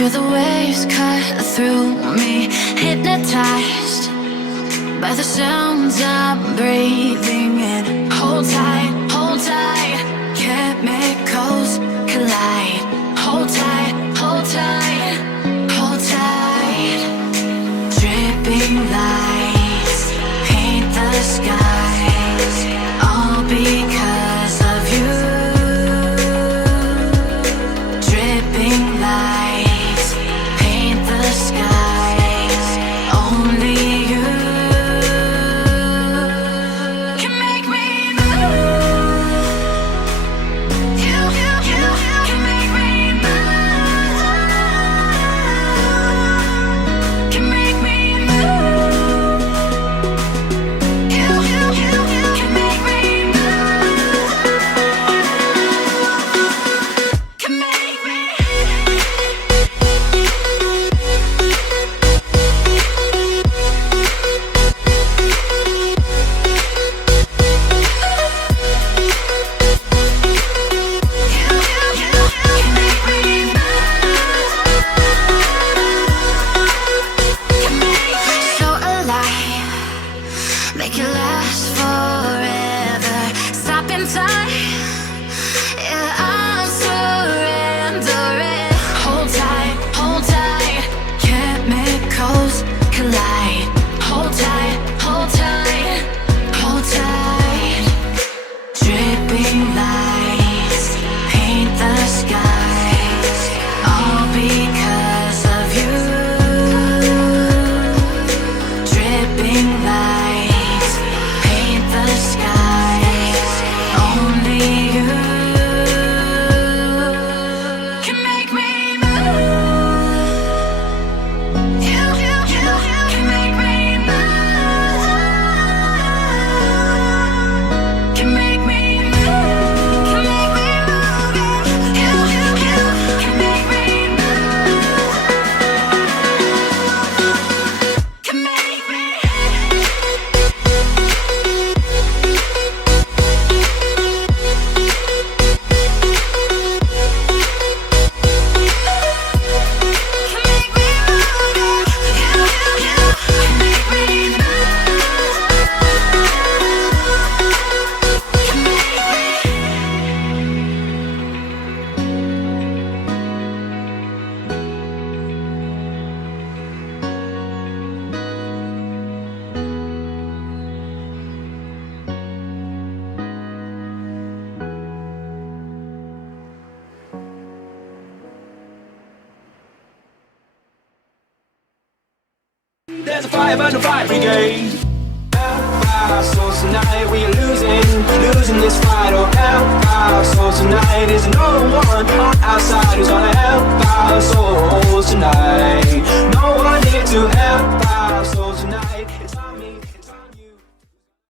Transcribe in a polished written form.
Feel the waves cut through me, hypnotized by the sounds I'm breathing in. Hold tight, chemicals collide. Hold tight, hold tight, hold tight. Dripping lights paint the skies, all because of you. Dripping lights paint the skies, only you can make me move. You can make me move. Can make me move. You can make me move. Can make me. So alive, make it last forever. Stop in time, yeah, I'm surrendering. Hold tight, chemicals collide. Hold tight, hold tight, hold tight. Dripping lights paint the skies, all because of you. Dripping lights paint the skies, only you can make me move. You can make me move. Can make me move. Can make me move. You can make me move. Can make me. There's a fire burn the fire brigade. Help our souls tonight, we are losing this fight. Oh, help